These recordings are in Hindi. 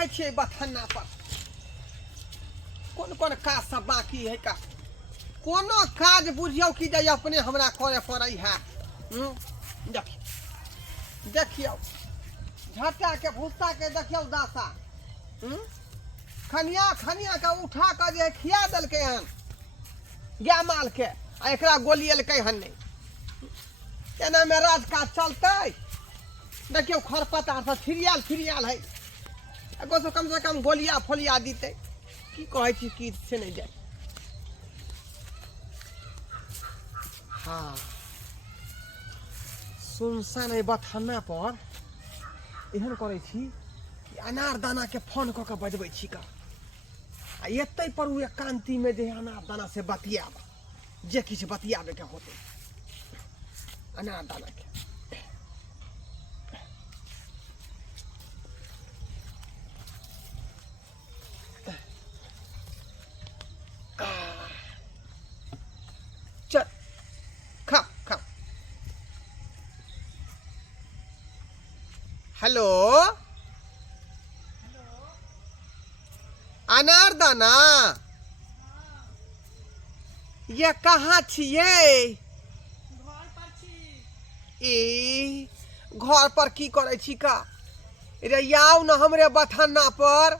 देखै छियै बथन्ना पर कोन कोन काज सब बाकी है का कोनो काज बुझियौ कि जे अपने हमरा करे पड़ै है देखियौ झट्टा के भूसा के देखियौ दासा खनिया के उठा के जे खिया देलकै हन गाय माल के आ एकरा गोलियलकै हन नहीं एना में राजकाज चलतै देखियौ खरपता सब फिरियाल है एगो से कम गोलिया फोलिया दीते की कहै छी की से नहीं जाए हाँ सुनसान है बथाना पर एहन करे छी कि अनार दाना के फोन क के बजबै छी का आ एतै पर उ एकांती में जे अनार दाना से बतियाब जे किछ बतियाबे के होते अनार दाना के चल खा हेलो अनार दाना ये कहाँ छियै घर पर छी ई घर पर की करे छी का रे आउ न हमरे बथाना पर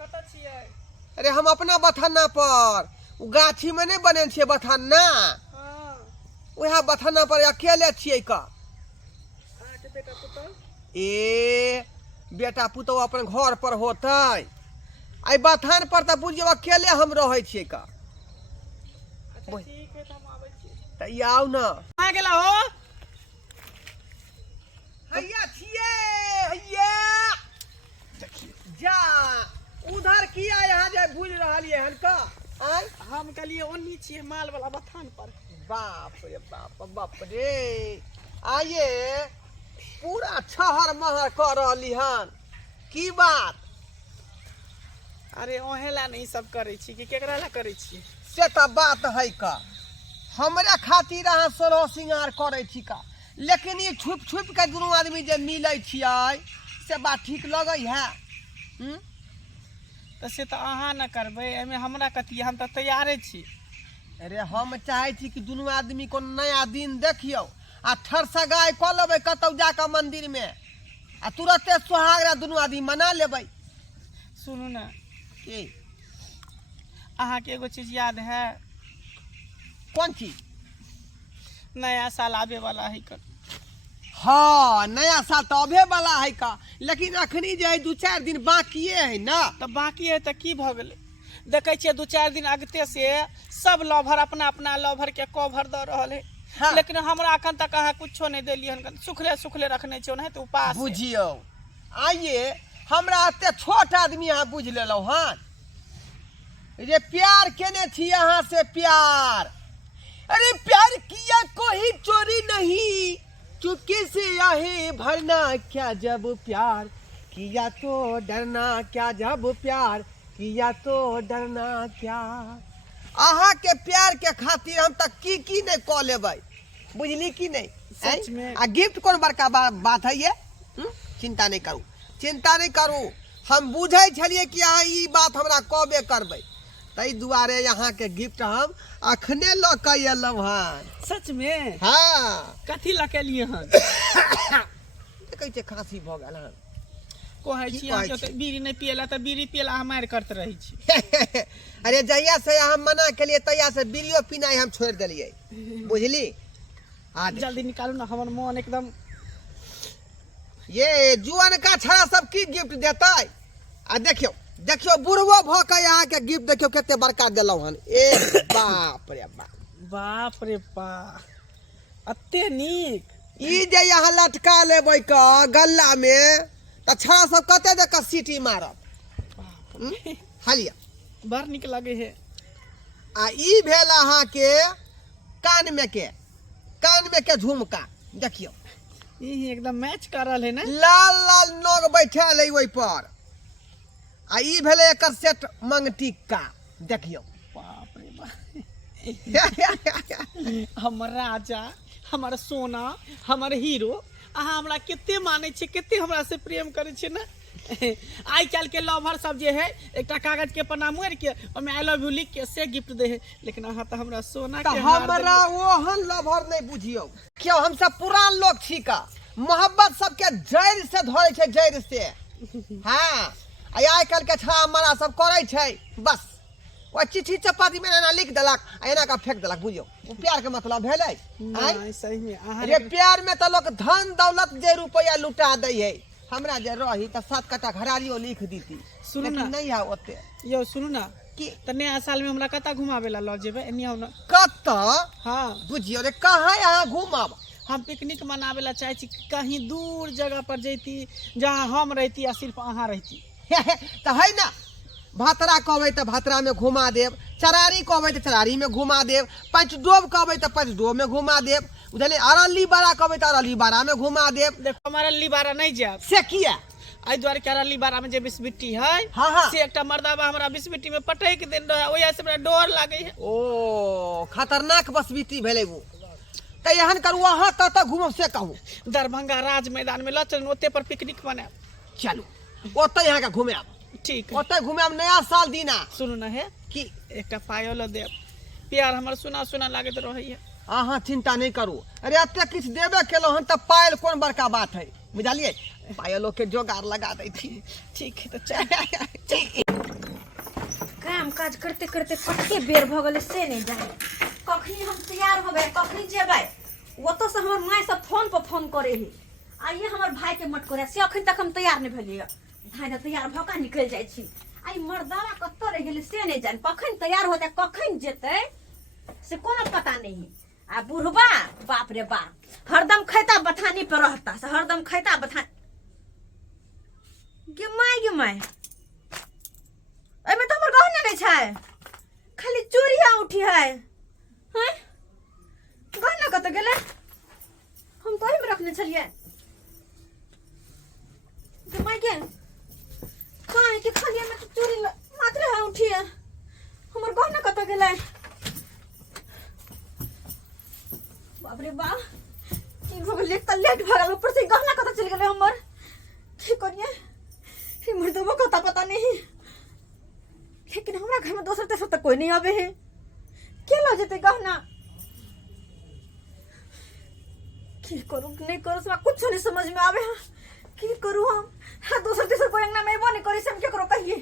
कत छियै अरे हम अपना बथाना पर उ गाछी में नहीं बने छियै बथाना हां वह बथाना पर अकेले छियै का अहाँ के बेटा पुतौ ए बेटा पुतौ अपन घर पर होतै आई बथान पर त बुझियो अकेले हम रहै छियै का अच्छा ठीक है त हम आबै छी त आउ न आ गेला हो हैया छियै हैया देखिए जा उधर किया यहाँ जे बुझ रहलिए हन का आय हम कहलिए ओन्नी छियै माल वाला बथान पर बाप रे आइए पूरा छहर महर कर रहली हन की बात अरे ओहेला नहीं सब करे छी कि केकरा ला करे छी से त बात है का हमरे खातिर अहाँ सोलह सिंगार करे छी का लेकिन ये छुप के दुनू आदमी जे मिलै छियै से बात ठीक लगै है तो से तो अहाँ न करबै एमे हमरा कथी हम तो तैयारे छी अरे हम चाहे छी कि दुनू आदमी को नया दिन देखियो आ ठरसगाई क लेबै कतौ जाके मंदिर में आ तुरंते सुहागरा दुनू आदमी मना लेबै सुनू ना ए अहाँ के एगो चीज याद है कौन चीज नया साल आवे वाला है कर हाँ नया साल तो अबे वाला है का लेकिन अखनी जे है 2-4 दिन बाकिए है ना तो बाकी है तो की भ गेलै देखे छियै 2-4 दिन अगते से सब लवर अपना अपना लवर के कवर द रहल है हाँ। लेकिन हमरा अखन तक अहाँ कुछो नहीं देलियन सुखले रखने छियो नहीं तो उपास बुझियो आइए हमरा एते छोट आदमी अहाँ बुझ लेलौ हन ये प्यार केने छी अहाँ से प्यार अरे प्यार किया कोई चोरी नहीं चुपके से आहे भरना क्या जब प्यार किया तो डरना क्या जब प्यार किया तो डरना क्या अहाँ के प्यार के खातिर हम तक की नहीं क लेबै बुझली की नहीं सच में आ गिफ्ट कौन बड़का बात है ये चिंता नहीं करू हम बुझे छलिए कि अहाँ ई बात हमरा कबे करबै तई दुआरे यहाँ के गिफ्ट हम अखने ल के एलौ हन सच में हाँ कथी ला के लिए हन देखै छै खांसी भ गेल हन कहै की छी कहै अहाँ के छी? बीड़ी नहीं पियला त बीड़ी पियला हम मार करते रही छी अरे जहिया से हम मना केलिए तहिया से बीड़ियो पीनाइ हम छोड़ देलिए बुझली आ जल्दी निकालू ना हमर मन एकदम ये जुआन का छड़ा सब की गिफ्ट देतै आ देखियो बुढ़वा भ के यहाँ के गिफ्ट देखियो केते बड़का देलौ हन ए बाप रे बाप बाप रे बा अत्ते नीक ई जे यहाँ लटका लेबै का गल्ला में त छड़ा सब कते दे के सीटी मारब हालिया बड़ नीक लगे है आ ई भेल अहाँ के कान में के झुमका देखियो ई एकदम मैच कर रहल है ना लाल लाल नग बैठल है ओइ पर आ ई भेले एकर सेट मंगटिका देखियो बाप रे बा हमर राजा हमर सोना हमर हीरो अहाँ हमरा केते माने छी केते हमरा से प्रेम करे छी ना आई काल के लवर सब जे है एक कागज के पन्ना मोड़ के ओमे आई लव यू लिख के से गिफ्ट दे है, लेकिन अहाँ तो हमरा सोना के हार हमरा ओहन लवर नहीं बुझियो। क्यों हम सब पुरान लोग छी का मोहब्बत सबके जड़ से धरे छै, जड़ से। हाँ आई काल के छा मरा सब करे छै, बस वो चिट्ठी चपाती में ना लिख देलक एना का फेंक देलक, बुझियो वो प्यार के मतलब भेलै। नहीं सही में अहाँ रे प्यार में तो लोग धन दौलत जे रुपया लुटा दे है, हमरा जे रही त 7 कट्ठा घरारियो लिख दीती। सुनू ना नहीं है ओते यो सुनू ना कि त नया साल में हमरा कता घुमावेला ल जेबे एनी आउ ना। कत हाँ बुझियो रे कहाँ यहाँ घुमाब। हम पिकनिक मनावेला चाहे छी, कहीं दूर जगह पर जैती जहाँ हम रहती या सिर्फ अहाँ रहती। तो है ना भातरा कहबै तो भातरा में घुमा देव, चरारी कहबै तो चरारी में घुमा देव, पंचडोब कहबै तो पंचडोब में घुमा देव, उधर अरली बाड़ा कहबै तो अरली बाड़ा में घुमा देव। देखो हमारा लिबारा नहीं जाब से किया आई द्वारे के अरली बाड़ा में जे बिस्बिट्टी है हाँ हाँ से एकटा मर्दाबा हमरा बिस्बिट्टी में पटक देन रहे, ओया से हमरा डर लागे है। ओ खतरनाक बसबिट्टी भेलै वो। त एहन करू वहां कत घुमब से कहू। दरभंगा राज मैदान में लचन ओते पर पिकनिक मनाब। चलू ओते यहाँ के घुमाब, ठीक है ओते घुमाब नया साल दिना। सुनू ना है कि एकटा पायल देब, प्यार हमर सुना सुना लागत रहै है। अहाँ चिंता नहीं करू, अरे एते किछ देबे केलौ हन त पायल कोन बड़का बात है, बुझलिए पायलो के जोगाड़ लगा दै छी। ठीक है तो चल काम काज करते करते कते बेर भ गेलै से नहीं जाने, कखनी हम तैयार होबे कखनी जेबै। ओतो से हमर माय सब फोन पर फोन करे है, आइए हमर भाई के मत करे से अखन तक हम तैयार नहीं भेलिए। धाय तैयार भ का निकल जाय छी, आई मर्दावा कत्तो रह गेलै से नहीं जाने, कखन तैयार होते कखन जेतै से कोनो पता नहीं। आ बुढ़बा बाप रे बाप हरदम खैता बथानी पर रहता से, हरदम खैता बथानी। गे माय एमे तो हमर गहना नहीं छै, खाली चूड़िया उठी है। हैं गहना कत गेले, हम तो में रखने छलिए। गे माय के काहे के खाली में तो चूड़ी मात्र है उठी है, हमर गहना कत गेले। बाप रे बा की हो गेलै, त लेट भ गेल, ऊपर से गहना कत चल गेले हमर। की करिए हे मर्दवा कत पता नहीं, लेकिन हमरा घर में दोसर तेसर तक कोई नहीं आवे है, क्या ला जेते गहना। की करूं नहीं करूं से कुछ नहीं समझ में आवे है, की करूं हम। हाँ दोसर तेसर कोई अंगना में बने करे से हम क्या करो कहिए।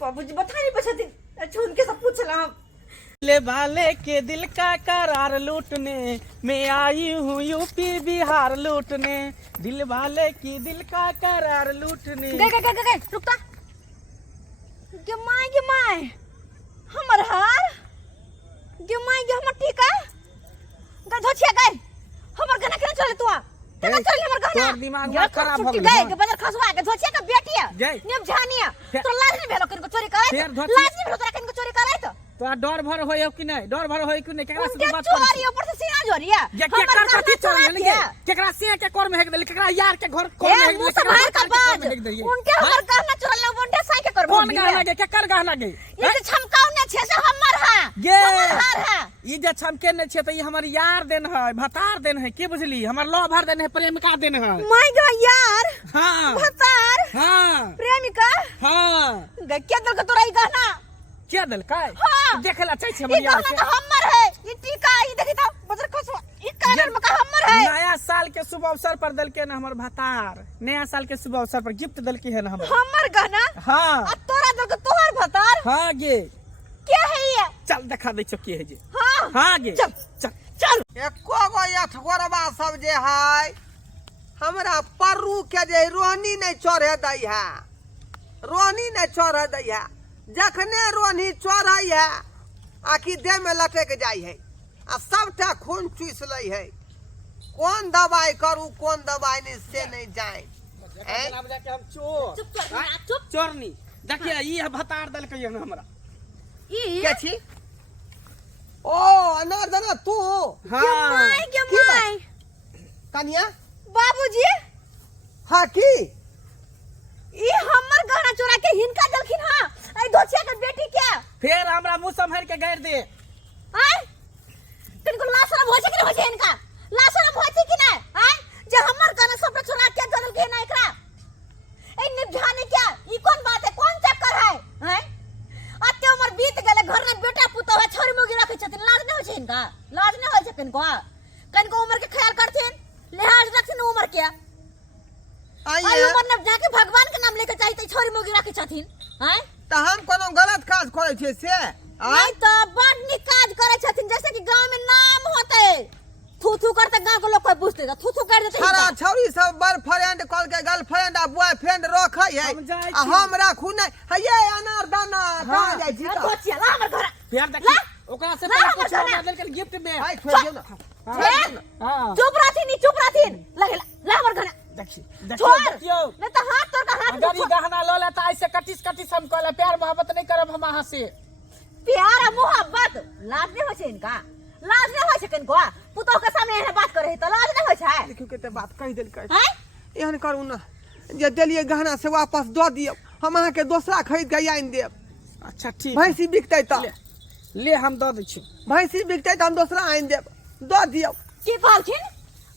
बाबूजी बताई पछती अच्छा उनके सब पूछला हम। ले भाले के दिल का करार लूटने मैं आई हूँ यूपी बिहार लूटने, दिल वाले की दिल का करार लूटने। गए रुकता गे माय हमर हार गे हमर टीका ग धोछिया गए हमर गहना केना चले तू तेना चल हमर गहना तोर दिमाग में खराब हो गेल गए के बाजार खसवा के धोछिया के बेटिया गए नेम जानिया तो लाज नहीं भेलो किनको चोरी करे, लाज नहीं भेलो तोरा किनको चोरी करे। तो तोरा डर भर होय कि नहीं, डर भर होय कि नहीं, केकरा से बात कर चोरी ऊपर से सीना जोरिया ये केकर कथि चोरी ले केकरा से के कोर में हेक देली, केकरा यार के घर कोर में हेक देली, केकरा बाहर का बाज उनके हमर गहना चोरा ले उनके साई के कर कौन गहना गे, केकर गहना गे। ये जे छमकाउ ने छे से हमर हां गे हमर हार है, ई जे छमके ने छे त ई हमर यार देन है, भतार देन है, की बुझली, हमर लवर देन है, प्रेमिका देन है। माय गा यार हां भतार हां प्रेमिका हां गे के दल के तोरा ई गहना के दल काय हाँ। देखला चाहि छे ई हमर यार गहना के तो हमर है, ई टीका ई देखि तो बजर खसवा ई कागज में का हमर है। नया साल के शुभ अवसर पर दल के न हमर भतार, नया साल के शुभ अवसर पर गिफ्ट दल के है न हमर गहना हां आ तोरा दल के तोहर भतार हां गे क्या है ये। चल दिखा दे छो के है जे। हां हां गे चल चल चल एको गो अठगोरबा सब जे है हमरा पर्रू के जे रोहनी नहीं चढ़े दै है, रोहनी नहीं चढ़े दै है, जखने रोहनी चढ़े है आखि देह में लटक जाय है आ सबटा खून चूस लै है। कौन दवाई करू कौन दवाई नहीं से नहीं जाए। अब जाके हम चोर चुप चुप चोरनी देखिए ई भतार दल के न हमरा ई के छी ओ अनार दाना तू हां गे माय कनिया बाबूजी हाँ की ई हमर गहना चोरा के हिनका दलखिन। हां आई धोछिया के बेटी के फिर हमरा मुंह संभर के गाड़ दे। आय तिनको लाशरम होछे कि होछे, इनका लाशरम होछे कि नहीं। आय जे हमर गहना सब चोरा के दल के ना एकरा कनको उम्र के ख्याल करथिन लिहाज रखथिन उम्र के आई आइए उम्र न जाके भगवान के नाम लेके चाहिए छोरी मोगी राखे छथिन हैं तो हम कोनो गलत काज करे छे से नहीं तो बड़ निक काज करे छथिन जैसे कि गांव में नाम होते थू थू करते गांव के लोग कोई पूछते थू थू कर देते सारा छौरी सब बॉयफ्रेंड कॉल के गर्लफ्रेंड आ बॉयफ्रेंड रखै है हम जाइ आ छी। हम राखू नहीं है ये अनार दाना कहां जाय छी का बचिया ला हमर घर प्यार ला। देखी ओकरा से ला, पूछ ला, हमरा देलके गिफ्ट में भाई छोड़ दियो ना हां चुप रहथिन लगे ला हमर घर देखी छोड़ देखियो नहीं तो हाथ तोड़ का हाथ अगर ई गहना ल ले त ऐसे कटिस कटिस हम कहला प्यार मोहब्बत नहीं करब हम अहाँ से प्यार और मोहब्बत लाज नहीं होय छै इनका लाज नहीं होय छै कनको पुतोह के सामने एहन बात करे तो लाज नहीं होय छै देखियो केते बात कह देल के हैं एहन करू ना जे देलिए गहना से वापस दऽ दियो हम अहाँ के दूसरा खरीद के आइन देब अच्छा ठीक भैंसी बिकतै त ले हम दऽ दै छी भैंसी बिकतै त हम दूसरा आइन देब दऽ दियो की कहलखिन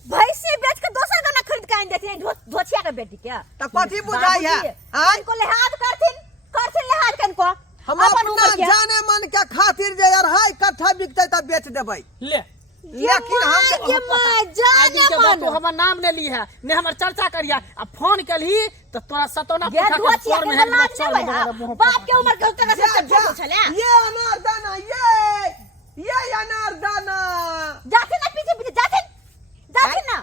भैंसी बेच के दोसर गाना खरीद के आइन देथिन धोछिया के बेटी के त कथी बुझाई है आय इनको लिहाज करथिन लिहाज कनको हम अपना जाने मन के खातिर जे अढ़ाई कट्ठा बिकतै त बेच देबै ले लेकिन हम के माय जाने के मन तू हमर नाम ने ली है ने हमर चर्चा करिया आ फोन केलही त तोरा सतोना ये पूछा के धोछिया फोन के में लाज नहीं होय बाप के उम्र के उतना से फोटो छले ये अनार दाना ये अनार दाना जाथिन ना पीछे जाथिन ना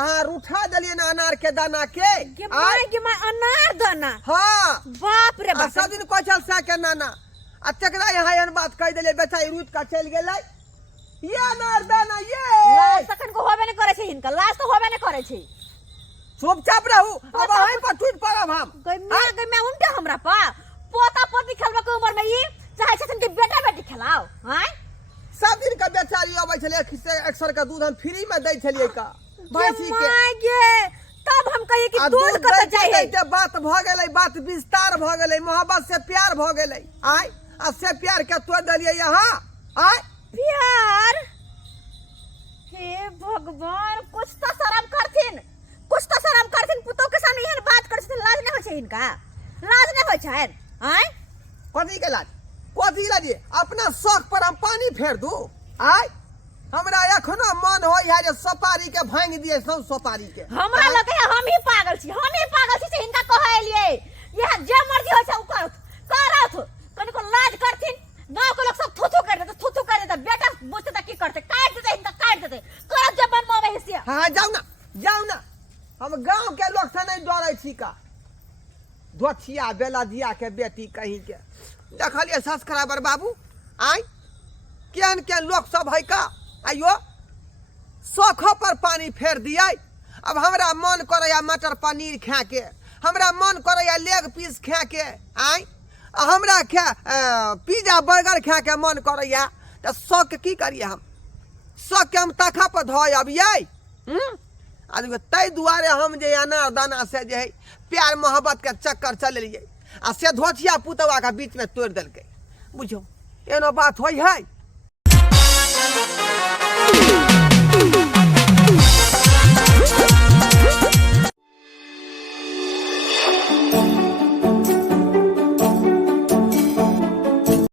अहाँ उठा देलिए ना अनार के दाना के के माय अनार दाना हाँ बाप रे आ बाप सब दिन कोचल सा के नाना आ तकरा यहाँ एहन बात कह देले बेचारी रूट का चल गेलै ये अनार दाना ये लाज तखन को होबे नहीं करे छै हिनका लाज तो होबे नहीं करे छै चुपचाप रहू अब वहीं पर टूट पड़ब हम गई मैं उनके हमरा पा पोता पोती खेलबा के उम्र में ई चाहे छथिन कि बेटा बेटी खेलाओ हैं सब दिन का बेचारी अबै छले 100 का दूध हम फ्री में दै छलिए का भैंसी के गे तब हम कहिए कि दूध कत जाय है के बात भ गेलै बात विस्तार भ गेलै मोहब्बत से प्यार भ गेलै आय आ से प्यार के तोड़ देलिए यहाँ आय प्यार हे भगवान कुछ तो शर्म करथिन पुतो के सामने एहन बात करथिन लाज नहीं होय छै इनका लाज नहीं होय छै हैं कथी के लाज अपना शौक पर हम पानी फेर दू आय हमरा एखनो मन होय है जे सुपारी के भांग दिए सब सुपारी के हमरा लगे हम ही पागल छी से इनका कहलिए यह जे मर्जी होय छै उ करत कनिको लाज करथिन गांव के लोग सब थुथु कर देते बेटा बुझते त की करते काट देते करत जब मन में हिस्से हाँ जाऊ ना हम गांव के लोग से नहीं डरै छी का धोथिया बेला दिया के बेटी कहीं के देखलिए सब्सक्राइबर बाबू आय केहन लोग सब है का आइयो शौखो पर पानी फेर दिए अब हमरा मन करैया मटर पनीर खा के हमरा मन करैया लेग पीस खा के आय हमरा पिज्जा बर्गर खा के मन करैया तो शौक के की करिए हम शौक के हम तखा पर धोय अबियै आदमी तै दुआरे हम जे अनार दाना से जे है प्यार मोहब्बत के चक्कर चलिए आ से धोथिया पुतवा के बीच में तोड़ देलकै बुझो एनो बात होय है